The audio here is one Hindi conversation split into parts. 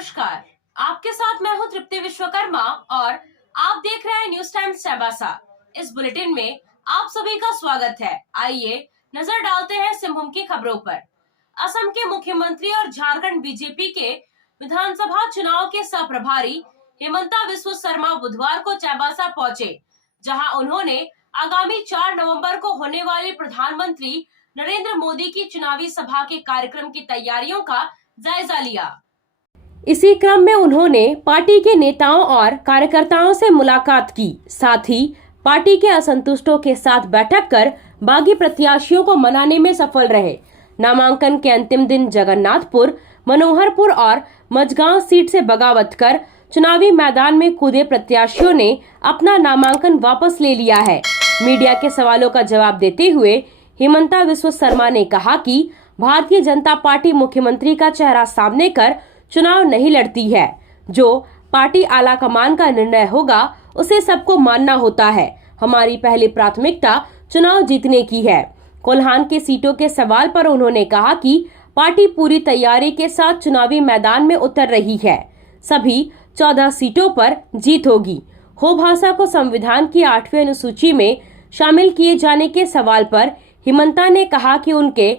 नमस्कार, आपके साथ मैं हूं तृप्ति विश्वकर्मा और आप देख रहे हैं न्यूज टाइम्स चाईबासा। इस बुलेटिन में आप सभी का स्वागत है। आइए नजर डालते हैं सिंहभूम की खबरों पर। असम के मुख्यमंत्री और झारखंड बीजेपी के विधानसभा चुनाव के सह-प्रभारी हेमंता बिस्वा शर्मा बुधवार को चाईबासा पहुंचे, जहां उन्होंने आगामी 4 नवंबर को होने वाली प्रधानमंत्री नरेंद्र मोदी की चुनावी सभा के कार्यक्रम की तैयारियों का जायजा लिया। इसी क्रम में उन्होंने पार्टी के नेताओं और कार्यकर्ताओं से मुलाकात की, साथ ही पार्टी के असंतुष्टों के साथ बैठक कर बागी प्रत्याशियों को मनाने में सफल रहे। नामांकन के अंतिम दिन जगन्नाथपुर, मनोहरपुर और मझगांव सीट से बगावत कर चुनावी मैदान में कूदे प्रत्याशियों ने अपना नामांकन वापस ले लिया है। मीडिया के सवालों का जवाब देते हुए हेमंता बिस्वा शर्मा ने कहा कि भारतीय जनता पार्टी मुख्यमंत्री का चेहरा सामने कर चुनाव नहीं लड़ती है। जो पार्टी आला कमान का निर्णय होगा उसे सबको मानना होता है। हमारी पहली प्राथमिकता चुनाव जीतने की है। कोल्हान के सीटों के सवाल पर उन्होंने कहा कि पार्टी पूरी तैयारी के साथ चुनावी मैदान में उतर रही है। सभी 14 सीटों पर जीत होगी। हो भाषा को संविधान की 8वीं अनुसूची में शामिल किए जाने के सवाल पर हेमंता ने कहा कि उनके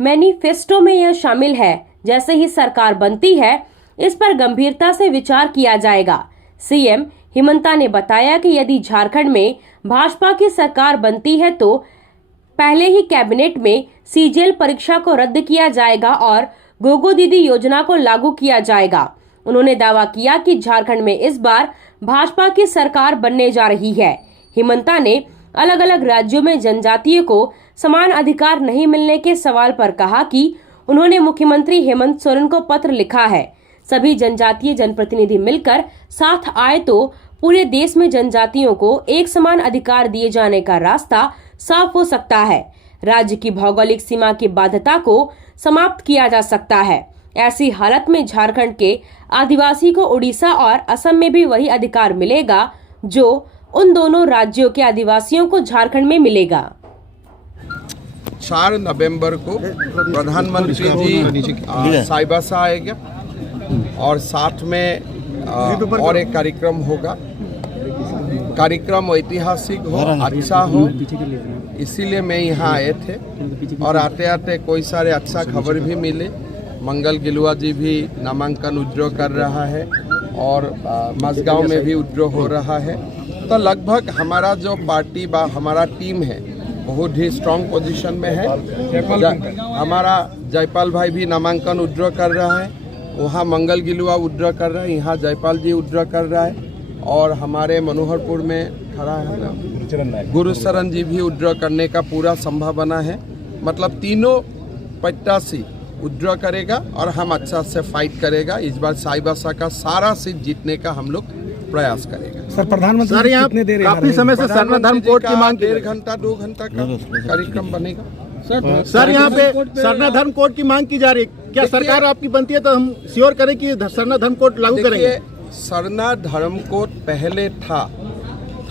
मैनिफेस्टो में यह शामिल है। जैसे ही सरकार बनती है इस पर गंभीरता से विचार किया जाएगा। सीएम हेमंता ने बताया कि यदि झारखंड में भाजपा की सरकार बनती है तो पहले ही कैबिनेट में सीजीएल परीक्षा को रद्द किया जाएगा और गोगो दीदी योजना को लागू किया जाएगा। उन्होंने दावा किया कि झारखंड में इस बार भाजपा की सरकार बनने जा रही है। हेमंता ने अलग अलग राज्यों में जनजातियों को समान अधिकार नहीं मिलने के सवाल पर कहा कि उन्होंने मुख्यमंत्री हेमंत सोरेन को पत्र लिखा है। सभी जनजातीय जनप्रतिनिधि मिलकर साथ आए तो पूरे देश में जनजातियों को एक समान अधिकार दिए जाने का रास्ता साफ हो सकता है। राज्य की भौगोलिक सीमा की बाध्यता को समाप्त किया जा सकता है। ऐसी हालत में झारखंड के आदिवासी को उड़ीसा और असम में भी वही अधिकार मिलेगा जो उन दोनों राज्यों के आदिवासियों को झारखंड में मिलेगा। 4 नवंबर को प्रधानमंत्री जी चाईबासा आएगा और साथ में और एक कार्यक्रम होगा। कार्यक्रम ऐतिहासिक हो, अच्छा हो, इसीलिए मैं यहाँ आए थे। और आते आते कोई सारे अच्छा खबर भी मिले। मंगल गिलुआ जी भी नामांकन विड्रॉ कर रहा है और मझगांव में भी विड्रॉ हो रहा है। तो लगभग हमारा जो पार्टी बा हमारा टीम है बहुत ही स्ट्रॉन्ग पोजीशन में है। हमारा जयपाल भाई भी नामांकन विड्रॉ कर रहा है, वहाँ मंगल गिलुआ विड्रॉ कर रहा है, यहाँ जयपाल जी विड्रॉ कर रहा है और हमारे मनोहरपुर में खड़ा है ना गुरुशरण जी भी विड्रॉ करने का पूरा संभावना है। मतलब तीनों प्रत्याशी विड्रॉ करेगा और हम अच्छा से फाइट करेगा। इस बार चाईबासा का सारा सीट जीतने का हम लोग प्रयास करेगा। सर प्रधानमंत्री सर यहाँ कितने देर काफी समय से सर्व धर्म कोड की मांग 1.5 घंटा 2 घंटा का कार्यक्रम बनेगा। सर यहाँ पे सरना धर्म कोड की मांग की जा रही है। क्या सरकार आपकी बनती है तो हम श्योर करें कि सरना धर्म कोड लागू करेंगे? सरना धर्म कोड पहले था।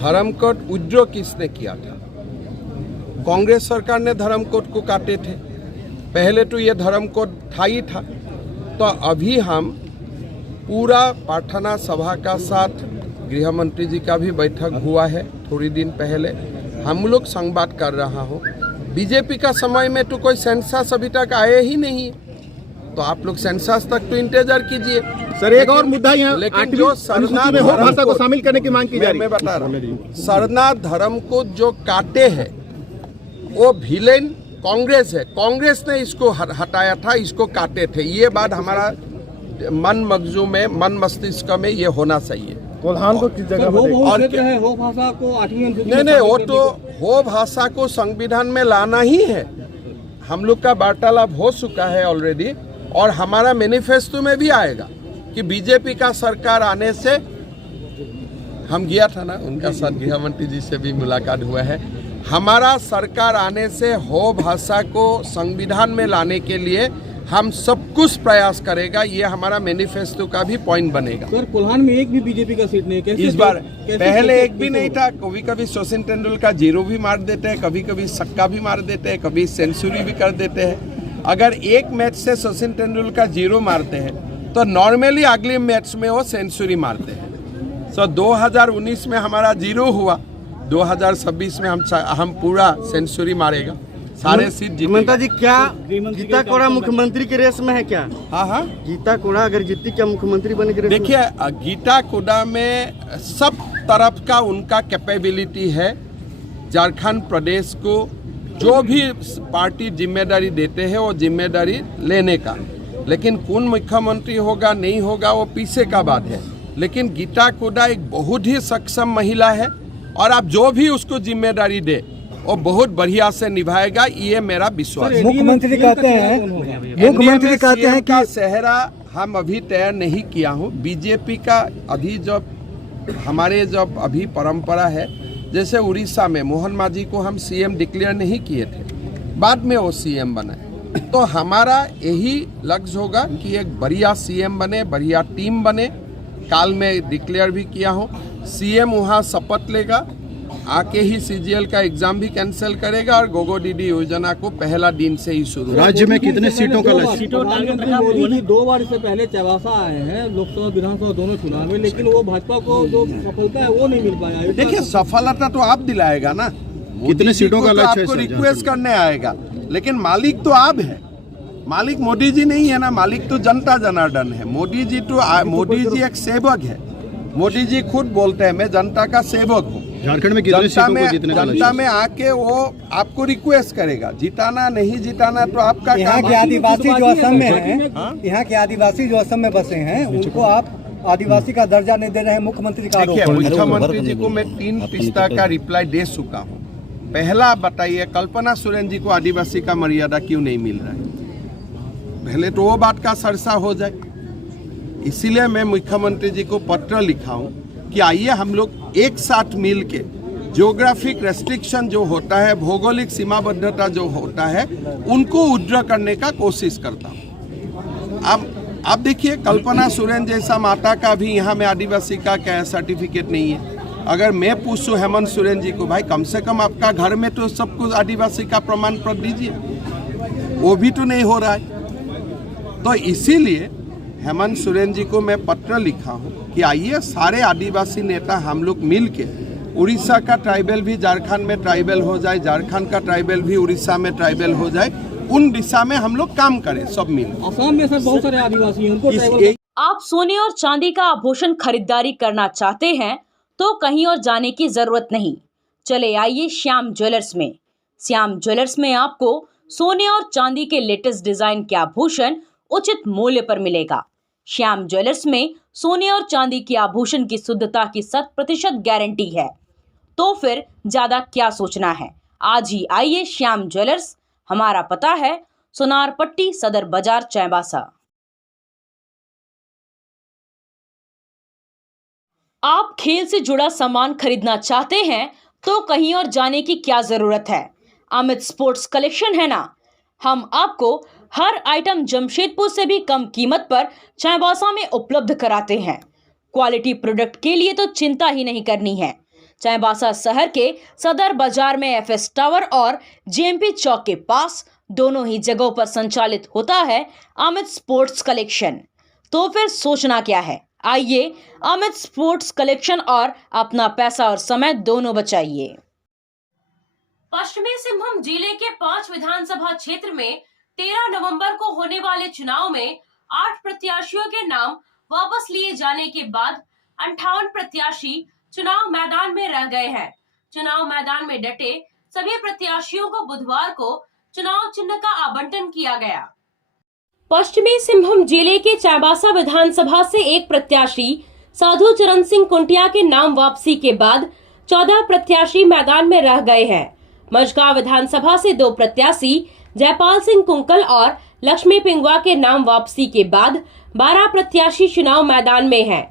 धर्म कोड विड्रॉ किसने किया था? कांग्रेस सरकार ने धर्म कोड को काटे थे। पहले तो ये धर्म कोड था ही था। तो अभी हम पूरा प्रार्थना सभा का साथ गृह मंत्री जी का भी बैठक हुआ है थोड़ी दिन पहले। हम लोग संवाद कर रहा हूँ। बीजेपी का समय में तो कोई सेंसस अभी तक आए ही नहीं, तो आप लोग सेंसस तक तो इंतजार कीजिए। सर एक और मुद्दा यहाँ लेकिन जो सरना में हो भाषा को शामिल करने की मांग की जा रही है। मैं बता रहा हूँ, सरना धर्म को जो काटे हैं वो विलेन कांग्रेस है। कांग्रेस ने इसको हटाया था, इसको काटे थे। ये बात हमारा मन मगजू में, मन मस्तिष्क में ये होना चाहिए। कोल्हान को किस जगह और है हो भाषा को 8वीं नहीं वो तो हो भाषा को संविधान में लाना ही है। हम लोग का वार्तालाप हो चुका है ऑलरेडी और हमारा मैनिफेस्टो में भी आएगा कि बीजेपी का सरकार आने से हम गया था ना, उनका साथ गृह मंत्री जी से भी मुलाकात हुआ है। हमारा सरकार आने से हो भाषा को संविधान में लाने के लिए हम सब कुछ प्रयास करेगा। ये हमारा मैनिफेस्टो का भी पॉइंट बनेगा। सर कोल्हान में एक भी बीजेपी का सीट नहीं है। इस बार पहले एक भी नहीं था। कभी कभी सचिन तेंदुलकर 0 भी मार देते हैं, कभी कभी छक्का भी मार देते हैं, कभी सेंचुरी भी कर देते हैं। अगर एक मैच से सचिन तेंदुलकर 0 मारते हैं तो नॉर्मली अगले मैच में वो सेंचुरी मारते हैं। सो 2019 में हमारा 0 हुआ, 2026 में हम पूरा सेंचुरी मारेगा, सारे सीट जीतेगा। ममता जी क्या गीता कोड़ा मुख्यमंत्री के रेस में है क्या? हाँ, गीता कोड़ा अगर जीतती क्या मुख्यमंत्री बने के रेस में? देखिए, गीता कोड़ा में सब तरफ का उनका कैपेबिलिटी है। झारखंड प्रदेश को जो भी पार्टी जिम्मेदारी देते हैं वो जिम्मेदारी लेने का, लेकिन कौन मुख्यमंत्री होगा नहीं होगा वो पीछे का बात है। लेकिन गीता कोड़ा एक बहुत ही सक्षम महिला है और आप जो भी उसको जिम्मेदारी दे वो बहुत बढ़िया से निभाएगा, ये मेरा विश्वास है। मुख्यमंत्री कहते हैं कि सेहरा हम अभी तैयार नहीं किया हूँ। बीजेपी का अभी जब अभी परंपरा है, जैसे उड़ीसा में मोहन मांझी को हम सीएम डिक्लेयर नहीं किए थे, बाद में वो सीएम बने, तो हमारा यही लक्ष्य होगा कि एक बढ़िया सीएम बने, बढ़िया टीम बने। काल में डिक्लेयर भी किया हूँ, सीएम वहाँ शपथ लेगा, आके ही सीजीएल का एग्जाम भी कैंसिल करेगा और गोगो डीडी योजना को पहला दिन से ही शुरू। राज्य में कितने सीटों का लक्ष्य? मोदी 2 बार इससे पहले चाईबासा आए हैं लोकसभा विधानसभा दोनों चुनाव में, लेकिन वो भाजपा को जो सफलता है वो नहीं मिल पाया। देखिए, सफलता तो आप दिलाएगा ना, कितने सीटों का लक्ष्य है? आपको रिक्वेस्ट करने आएगा, लेकिन मालिक तो आप है, मालिक मोदी जी नहीं है ना, मालिक तो जनता जनार्दन है। मोदी जी एक सेवक है। मोदी जी खुद बोलते हैं मैं जनता का सेवक हूँ। झारखंड में कितने सीटों को जीतने का लक्ष्य? जनता में आके वो आपको रिक्वेस्ट करेगा, जिताना नहीं जिताना तो आपका यहाँ के आदिवासी जो असम में हैं, यहाँ के आदिवासी जो असम में बसे हैं, उनको आप आदिवासी का दर्जा नहीं दे रहे हैं, मुख्यमंत्री का आरोप है। मुख्यमंत्री जी को मैं 3 पिस्ता का रिप्लाई दे चुका हूँ। पहला बताइए, कल्पना सोरेन जी को आदिवासी का मर्यादा क्यों नहीं मिल रहा है? पहले तो वो बात का सरसा हो जाए। इसीलिए मैं मुख्यमंत्री जी को पत्र लिखा हूँ कि आइए हम लोग एक साथ मिल के जियोग्राफिक रेस्ट्रिक्शन जो होता है, भौगोलिक सीमाबद्धता जो होता है, उनको उद्र करने का कोशिश करता हूँ। अब देखिए, कल्पना सोरेन जैसा माता का भी यहाँ में आदिवासी का क्या सर्टिफिकेट नहीं है। अगर मैं पूछूं हेमंत सोरेन जी को, भाई कम से कम आपका घर में तो सब कुछ आदिवासी का प्रमाण पत्र दीजिए, वो भी तो नहीं हो रहा है। तो इसीलिए हेमंत सोरेन जी को मैं पत्र लिखा हूँ कि आइए सारे आदिवासी नेता हम लोग मिल के, उड़ीसा का ट्राइबल भी झारखंड में ट्राइबल हो जाए, झारखंड का ट्राइबल भी उड़ीसा में ट्राइबल हो जाए, उन दिशा में हम लोग काम करें सब मिल। असम में सर बहुत सारे आदिवासी हैं, उनको आप सोने और चांदी का आभूषण खरीदारी करना चाहते हैं तो कहीं और जाने की जरूरत नहीं, चले आइए श्याम ज्वेलर्स में। श्याम ज्वेलर्स में आपको सोने और चांदी के लेटेस्ट डिजाइन के आभूषण उचित मूल्य पर मिलेगा। श्याम ज्वेलर्स में सोने और चांदी के आभूषण की शुद्धता की 100% गारंटी है। तो फिर ज्यादा क्या सोचना है, आज ही आइए श्याम ज्वेलर्स। हमारा पता है सोनार पट्टी, सदर बाजार, चाईबासा। आप खेल से जुड़ा सामान खरीदना चाहते हैं तो कहीं और जाने की क्या जरूरत है, अमित स्पोर्ट्स कलेक्शन है ना। हम आपको हर आइटम जमशेदपुर से भी कम कीमत पर चाईबासा में उपलब्ध कराते हैं। क्वालिटी प्रोडक्ट के लिए तो चिंता ही नहीं करनी है। चाईबासा शहर के सदर बाजार में एफएस टावर और जेएमपी चौक के पास दोनों ही जगहों पर संचालित होता है अमित स्पोर्ट्स कलेक्शन। तो फिर सोचना क्या है, आइए अमित स्पोर्ट्स कलेक्शन और अपना पैसा और समय दोनों बचाइए। पश्चिमी सिंहभूम जिले के 5 विधानसभा क्षेत्र में 13 नवंबर को होने वाले चुनाव में 8 प्रत्याशियों के नाम वापस लिए जाने के बाद 58 प्रत्याशी चुनाव मैदान में रह गए हैं। चुनाव मैदान में डटे सभी प्रत्याशियों को बुधवार को चुनाव चिन्ह का आवंटन किया गया। पश्चिमी सिंहभूम जिले के चाईबासा विधानसभा से एक प्रत्याशी साधु चरण सिंह कुंटिया के नाम वापसी के बाद 14 प्रत्याशी मैदान में रह गए हैं। मझगांव विधानसभा से 2 प्रत्याशी जयपाल सिंह कुंकल और लक्ष्मी पिंगवा के नाम वापसी के बाद 12 प्रत्याशी चुनाव मैदान में हैं।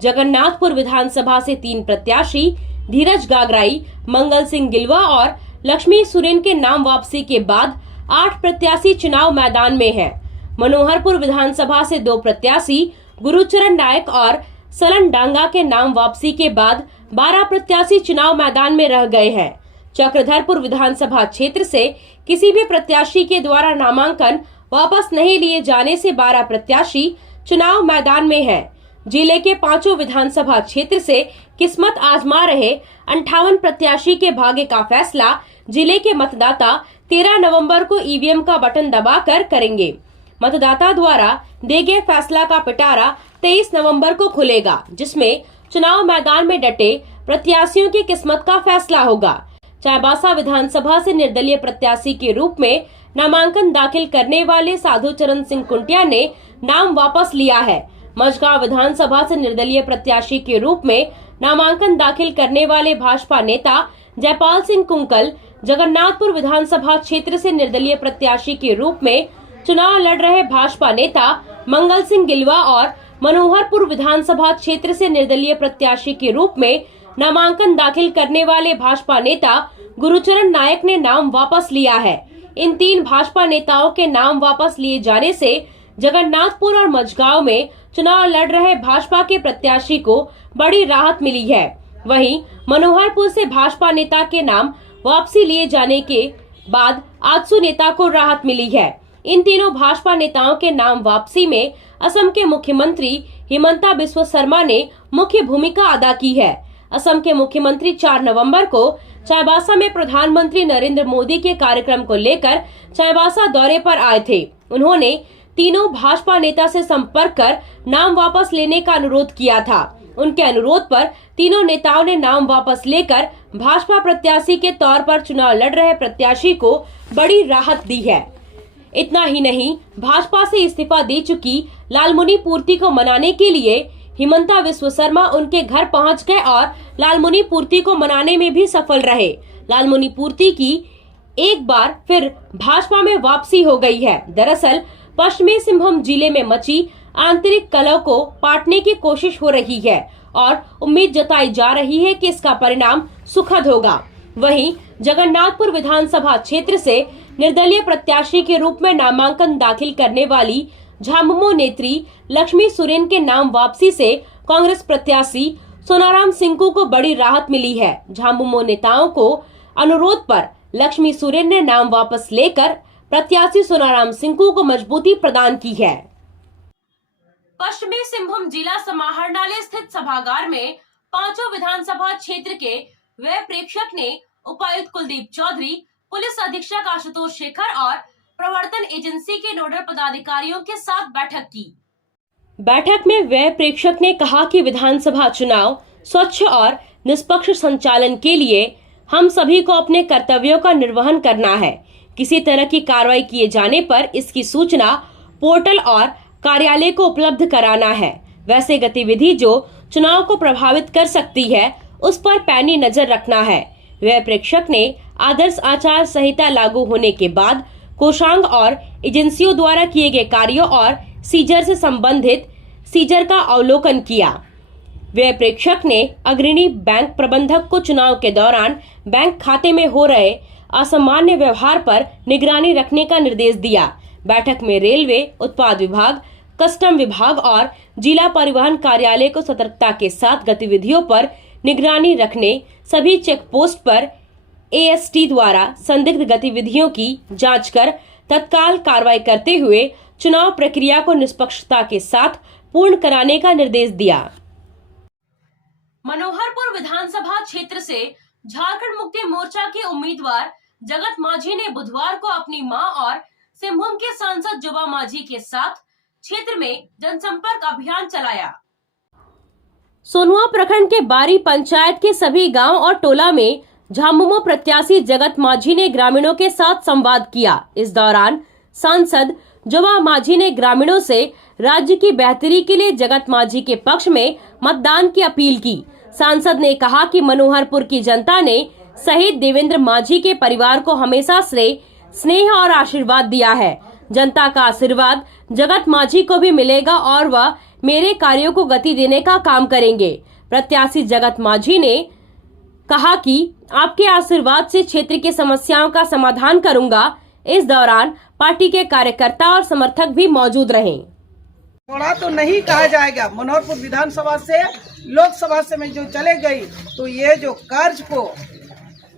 जगन्नाथपुर विधानसभा से 3 प्रत्याशी धीरज गागराई, मंगल सिंह गिलवा और लक्ष्मी सुरेन के नाम वापसी के बाद 8 प्रत्याशी चुनाव मैदान में हैं। मनोहरपुर विधानसभा से 2 प्रत्याशी गुरुचरण नायक और सलन डांगा के नाम वापसी के बाद 12 प्रत्याशी चुनाव मैदान में रह गए हैं। चक्रधरपुर विधानसभा क्षेत्र से किसी भी प्रत्याशी के द्वारा नामांकन वापस नहीं लिए जाने से 12 प्रत्याशी चुनाव मैदान में हैं। जिले के 5 विधानसभा क्षेत्र से किस्मत आजमा रहे 58 प्रत्याशी के भाग्य का फैसला जिले के मतदाता 13 नवंबर को ईवीएम का बटन दबाकर करेंगे। मतदाता द्वारा दिए गए फैसला का पिटारा 23 नवंबर को खुलेगा, जिसमें चुनाव मैदान में डटे प्रत्याशियों की किस्मत का फैसला होगा। चाईबासा विधानसभा से निर्दलीय प्रत्याशी के रूप में नामांकन दाखिल करने वाले साधु चरण सिंह कुंटिया ने नाम वापस लिया है। मझगांव विधानसभा से निर्दलीय प्रत्याशी के रूप में नामांकन दाखिल करने वाले भाजपा नेता जयपाल सिंह कुंकल जगन्नाथपुर विधानसभा क्षेत्र से निर्दलीय प्रत्याशी के रूप में चुनाव लड़ रहे भाजपा नेता मंगल सिंह गिलवा और मनोहरपुर विधानसभा क्षेत्र से निर्दलीय प्रत्याशी के रूप में नामांकन दाखिल करने वाले भाजपा नेता गुरुचरण नायक ने नाम वापस लिया है। इन 3 भाजपा नेताओं के नाम वापस लिए जाने से जगन्नाथपुर और मझगांव में चुनाव लड़ रहे भाजपा के प्रत्याशी को बड़ी राहत मिली है। वहीं मनोहरपुर से भाजपा नेता के नाम वापसी लिए जाने के बाद आजसू नेता को राहत मिली है। इन तीनों भाजपा नेताओं के नाम वापसी में असम के मुख्यमंत्री हिमंता बिस्वा शर्मा ने मुख्य भूमिका अदा की है। असम के मुख्यमंत्री 4 नवंबर को चाईबासा में प्रधानमंत्री नरेंद्र मोदी के कार्यक्रम को लेकर चाईबासा दौरे पर आए थे। उन्होंने तीनों भाजपा नेता से संपर्क कर नाम वापस लेने का अनुरोध किया था। उनके अनुरोध पर तीनों नेताओं ने नाम वापस लेकर भाजपा प्रत्याशी के तौर पर चुनाव लड़ रहे प्रत्याशी को बड़ी राहत दी है। इतना ही नहीं, भाजपा से इस्तीफा दे चुकी लालमुनि पूर्ति को मनाने के लिए हिमंता बिस्वा शर्मा उनके घर पहुंच गए और लालमुनि पूर्ति को मनाने में भी सफल रहे। लालमुनि पूर्ति की एक बार फिर भाजपा में वापसी हो गई है। दरअसल पश्चिमी सिंहभूम जिले में मची आंतरिक कलह को पाटने की कोशिश हो रही है और उम्मीद जताई जा रही है कि इसका परिणाम सुखद होगा। वहीं जगन्नाथपुर विधानसभा क्षेत्र से निर्दलीय प्रत्याशी के रूप में नामांकन दाखिल करने वाली झामुमो नेत्री लक्ष्मी सोरेन के नाम वापसी से कांग्रेस प्रत्याशी सोनाराम सिंकू को बड़ी राहत मिली है। झामुमो नेताओं को अनुरोध पर लक्ष्मी सोरेन ने नाम वापस लेकर प्रत्याशी सोनाराम सिंकू को मजबूती प्रदान की है। पश्चिमी सिंहभूम जिला समाहरणालय स्थित सभागार में 5 विधानसभा क्षेत्र के व्यय प्रेक्षक ने उपायुक्त कुलदीप चौधरी, पुलिस अधीक्षक आशुतोष शेखर और प्रवर्तन एजेंसी के नोडल पदाधिकारियों के साथ बैठक की। बैठक में व्यय प्रेक्षक ने कहा कि विधानसभा चुनाव स्वच्छ और निष्पक्ष संचालन के लिए हम सभी को अपने कर्तव्यों का निर्वहन करना है। किसी तरह की कार्रवाई किए जाने पर इसकी सूचना पोर्टल और कार्यालय को उपलब्ध कराना है। वैसे गतिविधि जो चुनाव को प्रभावित कर सकती है, उस पर पैनी नजर रखना है। व्यय प्रेक्षक ने आदर्श आचार संहिता लागू होने के बाद कोषांग और एजेंसियों द्वारा किए गए कार्यों और सीजर से संबंधित सीजर का अवलोकन किया। व्यय प्रेक्षक ने अग्रणी बैंक प्रबंधक को चुनाव के दौरान बैंक खाते में हो रहे असामान्य व्यवहार पर निगरानी रखने का निर्देश दिया। बैठक में रेलवे, उत्पाद विभाग, कस्टम विभाग और जिला परिवहन कार्यालय को सतर्कता के साथ गतिविधियों पर निगरानी रखने, सभी चेक पोस्ट पर एएसटी द्वारा संदिग्ध गतिविधियों की जांच कर तत्काल कार्रवाई करते हुए चुनाव प्रक्रिया को निष्पक्षता के साथ पूर्ण कराने का निर्देश दिया। मनोहरपुर विधानसभा क्षेत्र से झारखंड मुक्ति मोर्चा के उम्मीदवार जगत माझी ने बुधवार को अपनी मां और सिंहभूम के सांसद जोबा माझी के साथ क्षेत्र में जनसंपर्क अभियान चलाया। सोनुआ प्रखंड के बारी पंचायत के सभी गांव और टोला में झामुमो प्रत्याशी जगत माझी ने ग्रामीणों के साथ संवाद किया। इस दौरान सांसद जोबा माझी ने ग्रामीणों से राज्य की बेहतरी के लिए जगत माझी के पक्ष में मतदान की अपील की। सांसद ने कहा कि मनोहरपुर की जनता ने शहीद देवेंद्र माझी के परिवार को हमेशा स्नेह और आशीर्वाद दिया है। जनता का आशीर्वाद जगत माझी को भी मिलेगा और वह मेरे कार्यों को गति देने का काम करेंगे। प्रत्याशी जगत माझी ने कहा कि आपके आशीर्वाद से क्षेत्र की समस्याओं का समाधान करूंगा। इस दौरान पार्टी के कार्यकर्ता और समर्थक भी मौजूद रहे। थोड़ा तो नहीं कहा जाएगा। मनोहरपुर विधानसभा से लोकसभा से में जो चले गई, तो ये जो कर्ज को,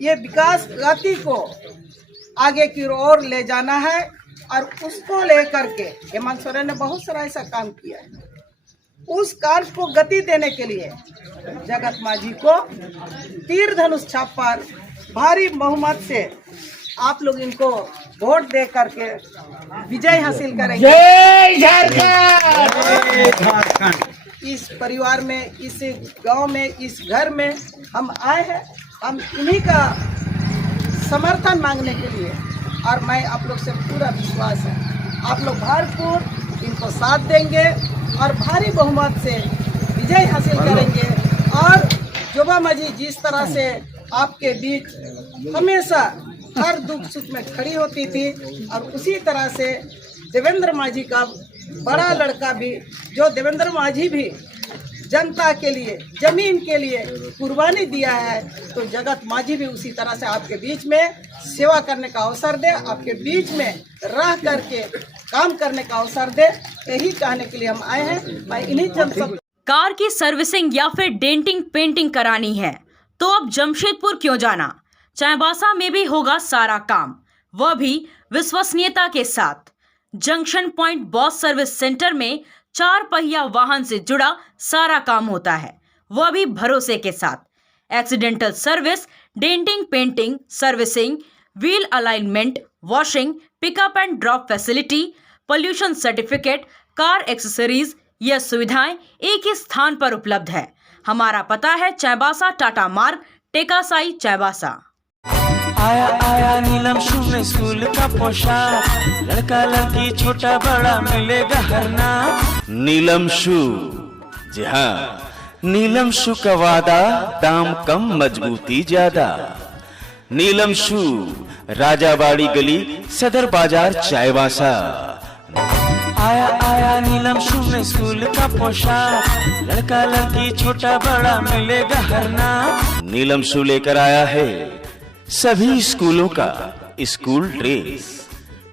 ये विकास गति को आगे की ओर ले जाना है। और उसको लेकर के हेमंत सोरेन ने बहुत सारा ऐसा काम किया है। उस कार्य को गति देने के लिए जगत मांझी को तीर धनुष छाप पर भारी बहुमत से आप लोग इनको वोट दे करके विजय हासिल करेंगे। जय झारखंड। इस परिवार में, इस गांव में, इस घर में हम आए हैं। हम इन्हीं का समर्थन मांगने के लिए, और मैं आप लोग से पूरा विश्वास है आप लोग भरपूर इनको साथ देंगे और भारी बहुमत से विजय हासिल करेंगे। और जोबा मांझी जिस तरह से आपके बीच हमेशा हर दुख सुख में खड़ी होती थी, और उसी तरह से देवेंद्र मांझी का बड़ा लड़का भी, जो देवेंद्र मांझी भी जनता के लिए, जमीन के लिए कुर्बानी दिया है, तो जगत मांझी भी उसी तरह से आपके बीच में सेवा करने का अवसर दे, आपके बीच में रह करके काम करने का अवसर दे। यही कहने के लिए हम आए हैं। मैं इन्हीं जनता कार की सर्विसिंग या फिर डेंटिंग पेंटिंग करानी है तो अब जमशेदपुर क्यों जाना। चाईबासा में भी होगा सारा काम, वह भी विश्वसनीयता के साथ। Junction point boss service centre में 4 पहिया वाहन से जुड़ा सारा काम होता है, वह भी भरोसे के साथ। Accidental service, denting painting, servicing, wheel alignment, washing, pickup and drop facility, pollution certificate, car accessories, यह सुविधाएं एक ही स्थान पर उपलब्ध है। हमारा पता है चाईबासा टाटा मार्ग, टेकासाई, चाईबासा। आया आया नीलम शू में स्कूल का पोशाक, लड़का लड़की छोटा बड़ा मिलेगा हर नाम। नीलम शू, जी हाँ, नीलम शू का वादा, दाम कम मजबूती ज्यादा। नीलम शू, राजाबाड़ी गली, सदर बाजार, चाईबासा। आया आया नीलम शू में स्कूल का पोशाक, लड़का लड़की छोटा बड़ा मिलेगा हर नाम। नीलम शू लेकर आया है सभी स्कूलों का स्कूल ड्रेस।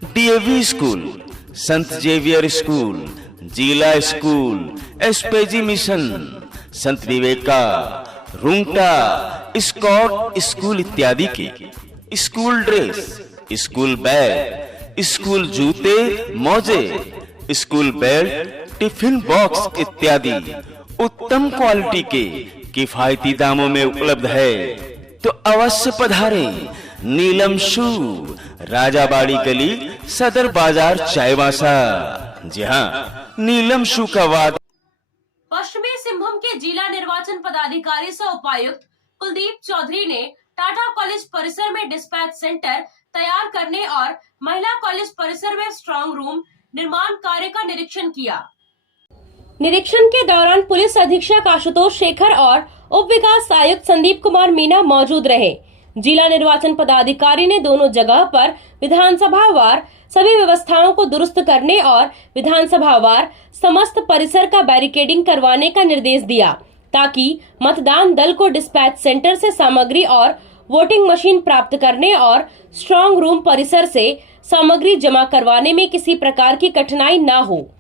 डीएवी स्कूल, संत जेवियर स्कूल, जिला स्कूल, एसपीजी मिशन, संत विवेका, रुंगटा, स्कॉट स्कूल इत्यादि के school dress, school bag, school जूते, मोजे, स्कूल बेल्ट, टिफिन बॉक्स इत्यादि उत्तम क्वालिटी के किफायती दामों में उपलब्ध है। तो अवश्य पधारें। नीलम शू, राजाबाड़ी गली, सदर बाजार, चाईबासा। जी हाँ, नीलम शू का वादा। पश्चिमी सिंहभूम के जिला निर्वाचन पदाधिकारी सह उपायुक्त कुलदीप चौधरी ने टाटा कॉलेज परिसर में डिस्पैच सेंटर तैयार करने और महिला कॉलेज परिसर में स्ट्रांग रूम निर्माण कार्य का निरीक्षण किया। निरीक्षण के दौरान पुलिस अधीक्षक आशुतोष शेखर और उप विकास आयुक्त संदीप कुमार मीना मौजूद रहे। जिला निर्वाचन पदाधिकारी ने दोनों जगह पर विधानसभा वार सभी व्यवस्थाओं को दुरुस्त करने और विधानसभा वार समस्त परिसर का बैरिकेडिंग करवाने का निर्देश दिया, ताकि मतदान दल को डिस्पैच सेंटर से सामग्री और वोटिंग मशीन प्राप्त करने और स्ट्रांग रूम परिसर से सामग्री जमा करवाने में किसी प्रकार की कठिनाई न हो।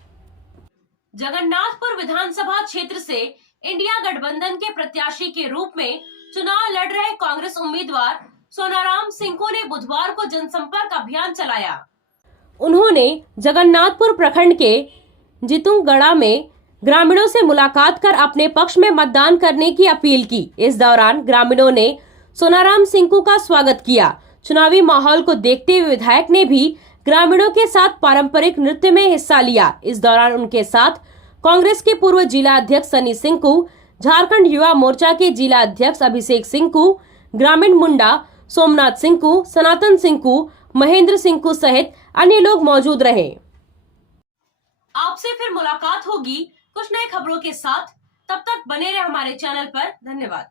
जगन्नाथपुर विधानसभा क्षेत्र से इंडिया गठबंधन के प्रत्याशी के रूप में चुनाव लड़ रहे कांग्रेस उम्मीदवार सोनाराम सिंह ने बुधवार को जनसंपर्क अभियान चलाया। उन्होंने जगन्नाथपुर प्रखंड के जितुंगड़ा में ग्रामीणों से मुलाकात कर अपने पक्ष में मतदान करने की अपील की। इस दौरान ग्रामीणों ने सोनाराम सिंह का स्वागत किया। चुनावी माहौल को देखते हुए विधायक ने भी ग्रामीणों के साथ पारंपरिक नृत्य में हिस्सा लिया। इस दौरान उनके साथ कांग्रेस के पूर्व जिला अध्यक्ष सनी सिंह, झारखंड युवा मोर्चा के जिला अध्यक्ष अभिषेक सिंह, ग्रामीण मुंडा सोमनाथ सिंह, सनातन सिंह, महेंद्र सिंह सहित अन्य लोग मौजूद रहे। आपसे फिर मुलाकात होगी कुछ नई खबरों के साथ। तब तक बने रहे हमारे चैनल पर। धन्यवाद।